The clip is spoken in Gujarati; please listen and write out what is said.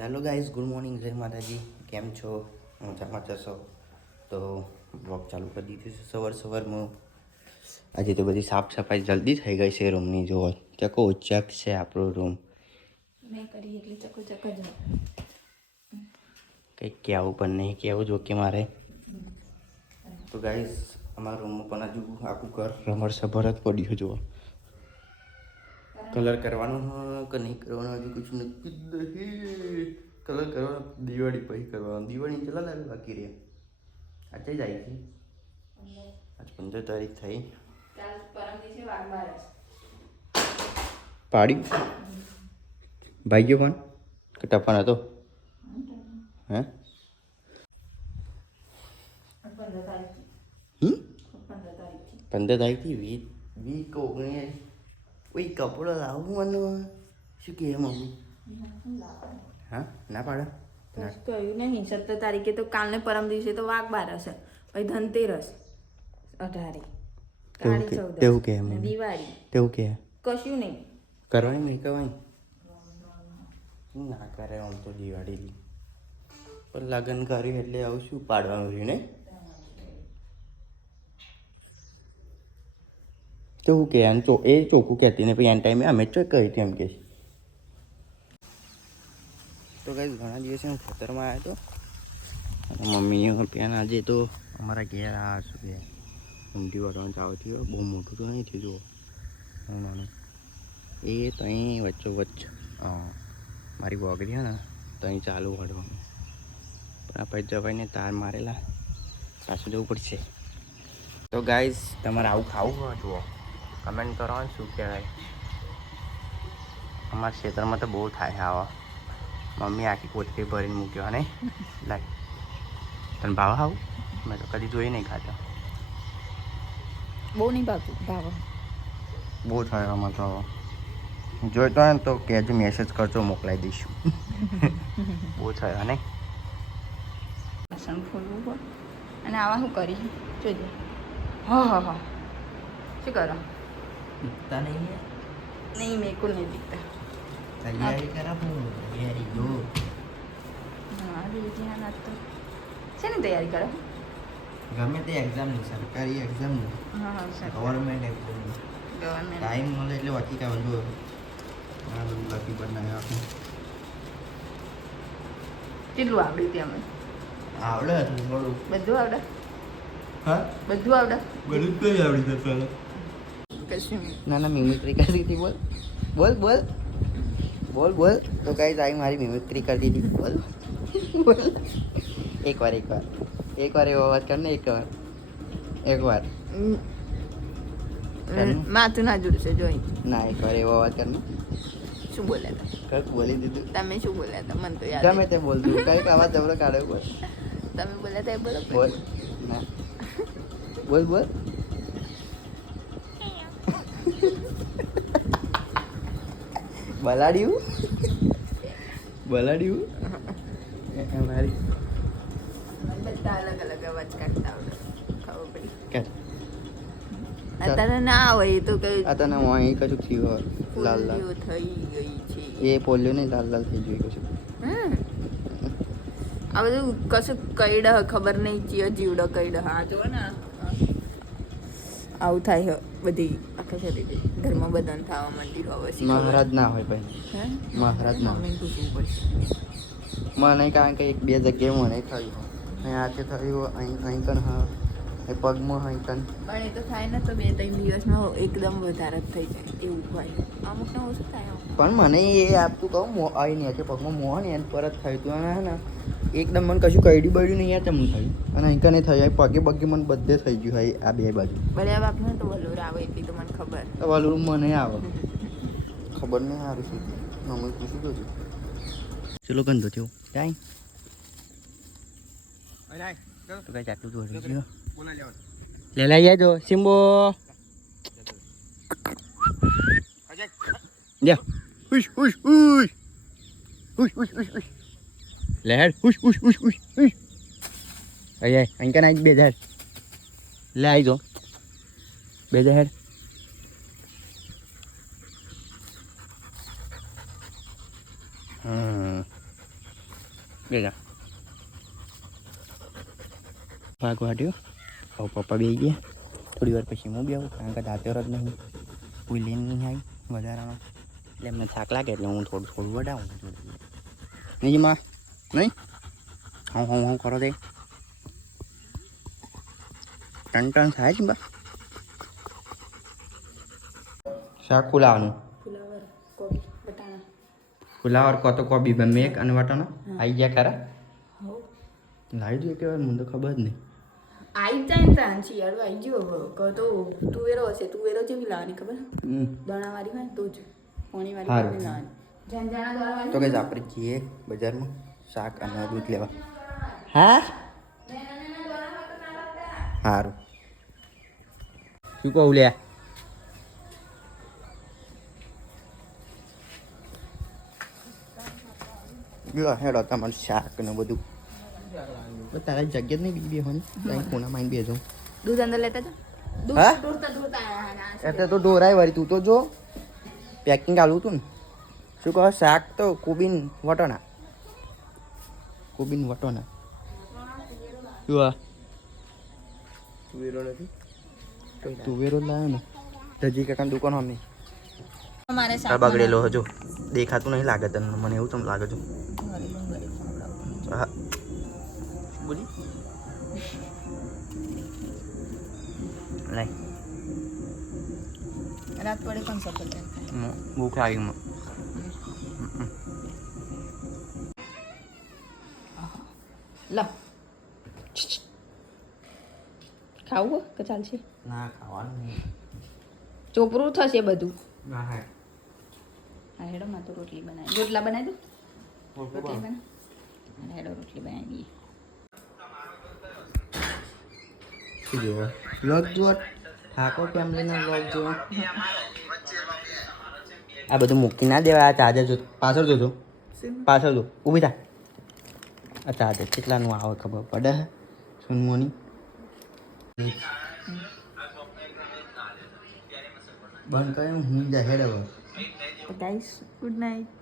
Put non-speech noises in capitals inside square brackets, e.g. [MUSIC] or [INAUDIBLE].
Hello guys good morning. જય માતાજી. કેમ છો? મજામાં જશો તો બ્લોગ ચાલુ કરી દીધું છે સવાર સવારમાં. આજે તો બધી સાફ સફાઈ જલ્દી થઈ ગઈ છે રૂમની જો ચકો કહો છે આપણો રૂમ. મેં કરી એટલે ચકો ચક જ કંઈક કહેવું પણ નહીં કહેવું જો કે મારે. તો ગાઈઝ અમારા રૂમમાં પણ હજુ આખું ઘર રમણ સભર જ પડ્યું જુઓ. કલર કરવાનો કે નહીં કરવાનો હજુ કશું નક્કી નહીં કલર કરવાનો દિવાળી પછી કરવાનો. દિવાળી કેટલા લાગે બાકી રહ્યા? આજે જ આવી હતી. આજ પંદર તારીખ થઈ. પાડી. ભાઈ ભાગ્યો પણ કે ટપાન હતો હે પંદર તારીખથી. વીસ વીસ ઓગણીસ. ઓય કપડો લાવું મને શું કહે મમ્મી હા ના પાડે ના કહ્યું નહીં સત્તર તારીખે તો કાલને પરમ દિવસે તો વાઘ બાર હશે પછી ધનતેરસ અઢારે તેવું કે- ને દિવાળી તેવું કે કશું નહીં કરવાની નહીં કરવાની ના કરે આમ તો દિવાળી પણ લગ્ન કર્યું એટલે આવું શું પાડવાનું રહ્યું ને તો હું કે આને ચો એ ચોખ્ખું કહેતી ને પછી એન ટાઈમે અમે ચોક કહી હતી એમ કે છે. તો કઈ ઘણા દિવસે હું ખેતરમાં આવ્યો હતો અને મમ્મીને પેન આજે તો અમારા ઘેર આ શું કે ઊંધી વાળવાનું ચાલુ થયું, બહુ મોટું તો નહીં થયું, જુઓ. નાનું એ ત્યાં વચ્ચો વચ્ચ મારી બોગડી હે ને ત્યાં ચાલુ વાળવાનું. પણ આ પૈજાભાઈને તાર મારેલા, પાછું જવું પડશે. તો ગાઈઝ તમારે આવું ખાવું જુઓ. કમેન્ટ કરો ને શું કહેવાય. અમારા ક્ષેત્રમાં તો બહુ થાય છે આવા. મમ્મી આખી કોથળી ભરીને મૂક્યો ને? લાઈ તને ભાવ આવું? મેં તો કદી જોઈ નહીં ખાતા બહુ નહીં ભાવતું ભાવ. બહુ થાય આમાં તો જોઈતો હોય ને તો કહેજો મેસેજ કરજો મોકલાવી દઈશું. બહુ થયો નહીં અને આવા શું કરી જોજો. હા હા હા. શું કરો? નહીં મેં કોઈ નહીં દીકતા તૈયારી हो તૈયારી જો હા ધ્યાન तो શેની તૈયારી કરો ગમે તે એક્ઝામની સરકારી એક્ઝામની હા હા સર ગવર્મેન્ટ એક્ઝામની ગવર્મેન્ટ ટાઈમ મળે એટલે વાંચી કાઢવાનું જો આ બધું લખી બનાવ્યું આપણે કેટલું આવડ્યું ત્યાં મને આવડે થોડું બધું આવડે હા બધું આવડે બધું જ આવડી જશે કશું ના ના મિમિક્રી કરી હતી બોલ. બોલ બોલ. બોલ બોલ. તો કઈ તારી મારી મિમિક્રી કરી દીધી બોલ. બોલ. એકવાર એકવાર એકવાર એવો અવાજ કર ને એકવાર એકવાર માથું ના જોડશે જોઈ. ના એકવાર એવો અવાજ કર ને. શું બોલ્યા હતા કંઈક બોલી દીધું. તમે શું બોલ્યા હતા મને તો યાદ ગમે તે બોલતું કંઈક અવાજ જબરો કાઢ્યો બોલ. તમે બોલ્યા હતા એ બોલો બોલ. ના. બોલ બોલ. બલાડ્યું? બલાડ્યું? બધા અલગ અલગ અવાજ કાઢતા આવડે ખબર પડી. કે અત્યારે ના આવે એ તો કઈ અત્યારે હું અહીં કશું થયું હોય લાલ લાલ. થઈ ગઈ છે. એ પોલ્યો નહીં લાલ લાલ થઈ ગયું કશું આ બધું કશું કઈડ ખબર નહીં ચિયો જીવડો કઈડ. હા જો ને આવું થાય બધી શરીરે ઘરમાં બધાને થવા માંડી હવે મહારાજ ના હોય ભાઈ? મહારાજ ના મમ્મીને પૂછવું પડશે મને કારણ કે એક બે જગ્યાએ મને થયું. અહીં આજે થયું અહીં અહીં કણ હા એ પગમાં અહીં કણ પણ એ તો થાય ને તો બે ત્રણ દિવસમાં એકદમ વધારે જ થઈ જાય. એવું હોય. અમુકને ઓછું થાય પણ મને એ આપતું કહું નહીં કે પગમાં મોહ ને એને પરત થયું હતું અને હે ને એકદમ મને કશું કઈડ્યું બળ્યું નહીં યાર તમને થયું. અને અહીં કને થયું અહીં પગે પગે મને બધે થઈ ગયું હોય આ બે બાજુ. ભલે આ બાપને તો વલુર આવે એટલી તો મને ખબર. તો વલુર મને આવે. [LAUGHS] ખબર નહીં સારું શું મમ્મી પૂછી દો ચલો ગંધો થયો. ટાઈમ તો કઈ આટલું દોડી ગયો લે લઈ જાજો સિમ્બો. જા હુશ હુશ હુશ હુશ હુશ હુશ લહેર ઉશ ઉશ ઉશ ઉશ ઉશ અહીંયા અંકન આજ બે જહેર. લે આવી જો. બે જહેર. બેજા ભાગ વાટ્યો હવે પપ્પા બે ગયા. થોડી વાર પછી હું બી આવું કારણ કે દાંતે જ નહીં. કોઈ લઈને નહીં આવી વધારામાં એટલે એમને થાક લાગે એટલે હું થોડું થોડું વડાવું નહીં માં. નહીં હું હું હું કરો દે ટન ટન થાય છે બા શાક ખુલાવાનું ફુલાવર કોબી બટાણા ફુલાવર કો તો કોબી બને એક અને વટાનો આવી ગયા ખરા હો લાવી દો કે મને તો ખબર જ નહીં આઈ જાય ને તાન શિયાળો આવી ગયો કહો તો તુવેરો હશે તુવેરો જેવી લાવવાની ખબર હમ. દાણાવાળી હોય ને તો જ પોણી હારું. વાળી લાવવાની તો કઈ આપણે જઈએ બજારમાં શાક અને દૂધ લેવા. હા? સારું શું કહું લે લો હેડો તમારું શાક ને બધું. તારા જગ્યા જ નહીં બીજી બેહોની ત્યાં કોનામાં આવીને બેસો. દૂધ અંદર લેતા જા એટલે તો ઢોરાય વળી તું તો જો. પેકિંગ આલું તું ને. શું કહો શાક તો કોબીન વટોના કોબીન વટોના. શું આ. તુવેરો નથી તુવેરો લાવ્યો ને. ધજી કાકાની દુકાન અમે બગડેલો હજુ. દેખાતું નહીં લાગે તને. મને એવું તમને લાગે છે. બોલી. નહીં રાત પડે પણ સફર ભૂખ લાગી લો. ખાવું કે ચાલશે? ના ખાવાનું ચોપરું થશે બધું. ના હા હા હેડો માં તો રોટલી બનાવી. રોટલા બનાવી દો રોટલી બનાવી હેડો રોટલી બનાવી. દઈએ શું જોવો વ્લોગ જુઓ. ઠાકોર ફેમિલીનો વ્લોગ જુઓ આ બધું મૂકી ના દેવાય આ ચાર્જર જો પાછળ જોજો. પાછળ જો. ઊભી થા. આ ચાર્જર કેટલાનું આવે ખબર પડે? સુનમોની? બંધ કર્યું? હું જા હેડ હવે. Guys good night